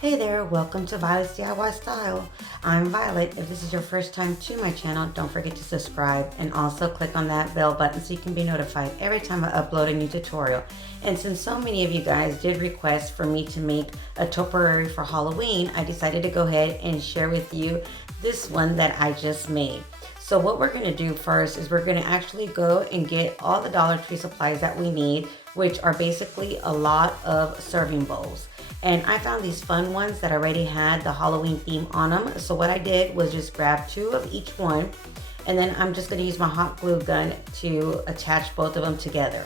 Hey there, welcome to Violet's DIY Style. I'm Violet. If this is your first time to my channel, don't forget to subscribe and also click on that bell button so you can be notified every time I upload a new tutorial. And since so many of you guys did request for me to make a topiary for Halloween, I decided to go ahead and share with you this one that I just made. So what we're going to do first is we're going to actually go and get all the Dollar Tree supplies that we need, which are basically a lot of serving bowls. And I found these fun ones that already had the Halloween theme on them. So what I did was just grab two of each one, and then I'm just going to use my hot glue gun to attach both of them together.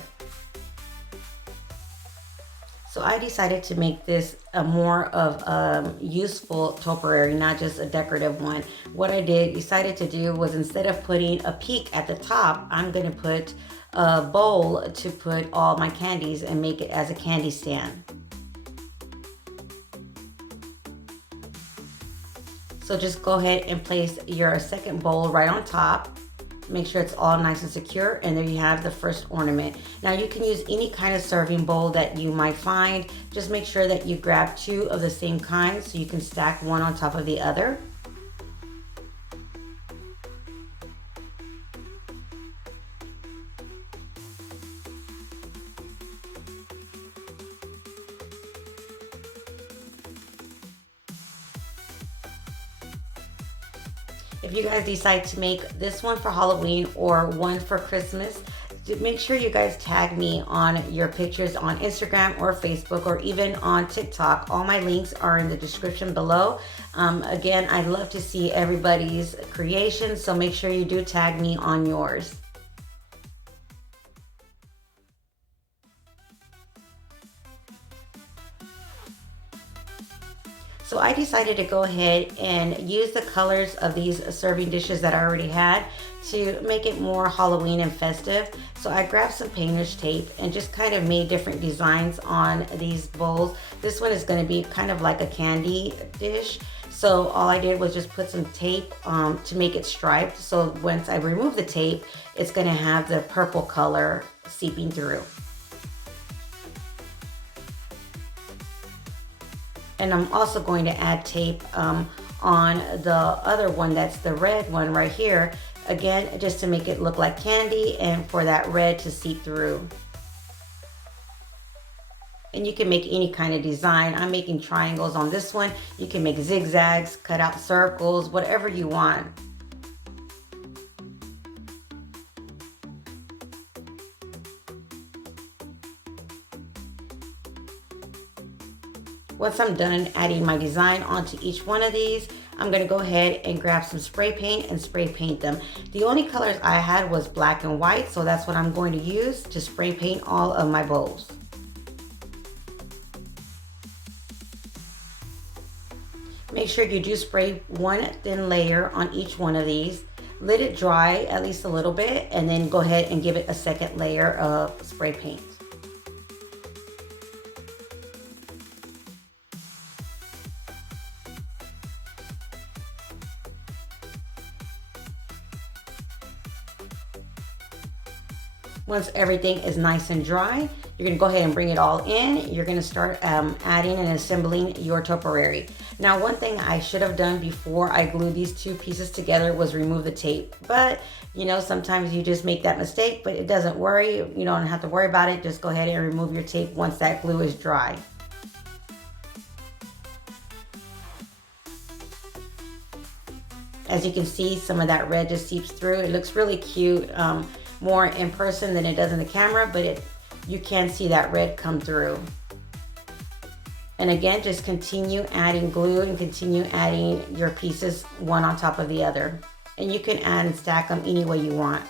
So I decided to make this a more of a useful topiary, not just a decorative one. What I decided to do was, instead of putting a peak at the top, I'm going to put a bowl to put all my candies and make it as a candy stand. So just go ahead and place your second bowl right on top. Make sure it's all nice and secure, and there you have the first ornament. Now you can use any kind of serving bowl that you might find. Just make sure that you grab two of the same kind so you can stack one on top of the other. If you guys decide to make this one for Halloween or one for Christmas, make sure you guys tag me on your pictures on Instagram or Facebook or even on TikTok. All my links are in the description below. Again, I'd love to see everybody's creations, so make sure you do tag me on yours. So I decided to go ahead and use the colors of these serving dishes that I already had to make it more Halloween and festive. So I grabbed some painter's tape and just kind of made different designs on these bowls. This one is going to be kind of like a candy dish. So all I did was just put some tape to make it striped. So once I remove the tape, it's going to have the purple color seeping through. And I'm also going to add tape on the other one, that's the red one right here. Again, just to make it look like candy and for that red to seep through. And you can make any kind of design. I'm making triangles on this one. You can make zigzags, cut out circles, whatever you want. Once I'm done adding my design onto each one of these, I'm going to go ahead and grab some spray paint and spray paint them. The only colors I had was black and white, so that's what I'm going to use to spray paint all of my bowls. Make sure you do spray one thin layer on each one of these. Let it dry at least a little bit, and then go ahead and give it a second layer of spray paint. Once everything is nice and dry, you're going to go ahead and bring it all in. You're going to start adding and assembling your topiary. Now, one thing I should have done before I glued these two pieces together was remove the tape. But, you know, sometimes you just make that mistake, but it doesn't worry. You don't have to worry about it. Just go ahead and remove your tape once that glue is dry. As you can see, some of that red just seeps through. It looks really cute. More in person than it does in the camera, but you can see that red come through. And again, just continue adding glue and continue adding your pieces one on top of the other. And you can add and stack them any way you want.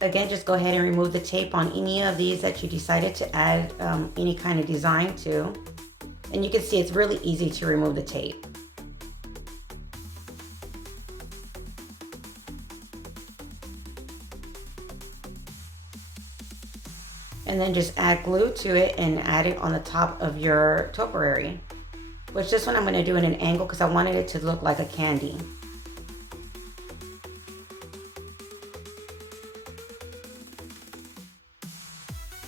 Again, just go ahead and remove the tape on any of these that you decided to add any kind of design to. And you can see it's really easy to remove the tape. And then just add glue to it and add it on the top of your topiary. Which this one I'm going to do in an angle because I wanted it to look like a candy.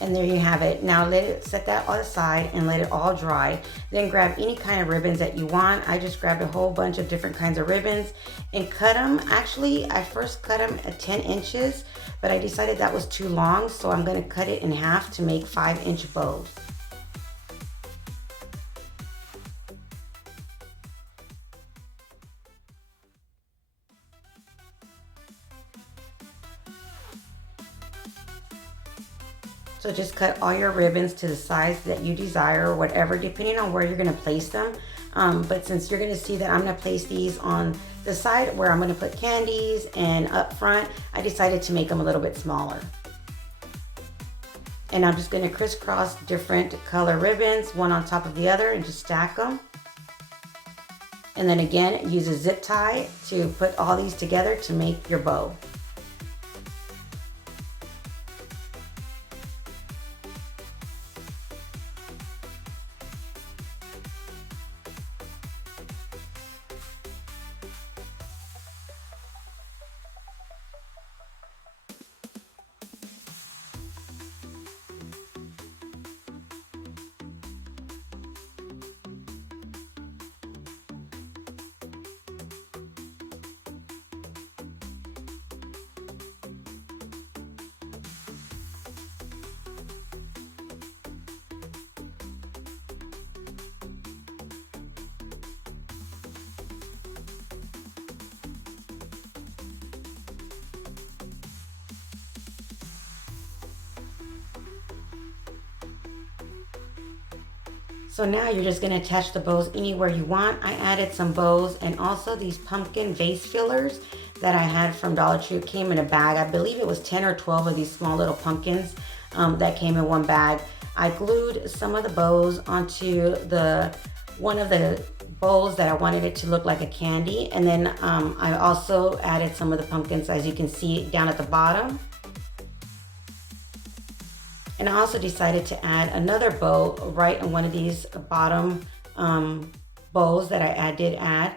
And there you have it. Now set that aside and let it all dry. Then grab any kind of ribbons that you want. I just grabbed a whole bunch of different kinds of ribbons and cut them. Actually, I first cut them at 10 inches, but I decided that was too long, so I'm going to cut it in half to make 5-inch bows. So just cut all your ribbons to the size that you desire or whatever, depending on where you're going to place them. But since you're going to see that I'm going to place these on the side where I'm going to put candies and up front, I decided to make them a little bit smaller. And I'm just going to crisscross different color ribbons, one on top of the other, and just stack them. And then again, use a zip tie to put all these together to make your bow. So now you're just going to attach the bows anywhere you want. I added some bows and also these pumpkin vase fillers that I had from Dollar Tree. It came in a bag. I believe it was 10 or 12 of these small little pumpkins that came in one bag. I glued some of the bows onto one of the bowls that I wanted it to look like a candy. And then I also added some of the pumpkins, as you can see down at the bottom. And I also decided to add another bow right on one of these bottom bows that I did add.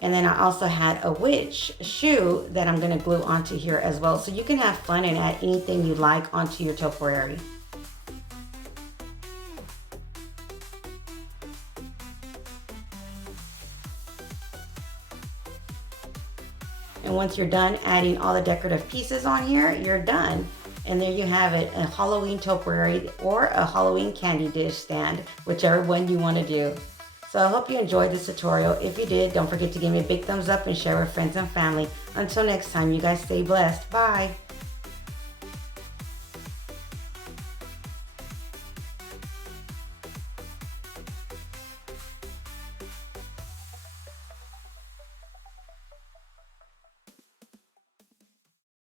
And then I also had a witch shoe that I'm going to glue onto here as well. So you can have fun and add anything you like onto your topiary. And once you're done adding all the decorative pieces on here, you're done. And there you have it, a Halloween topiary or a Halloween candy dish stand, whichever one you want to do. So I hope you enjoyed this tutorial. If you did, don't forget to give me a big thumbs up and share with friends and family. Until next time, you guys stay blessed. Bye.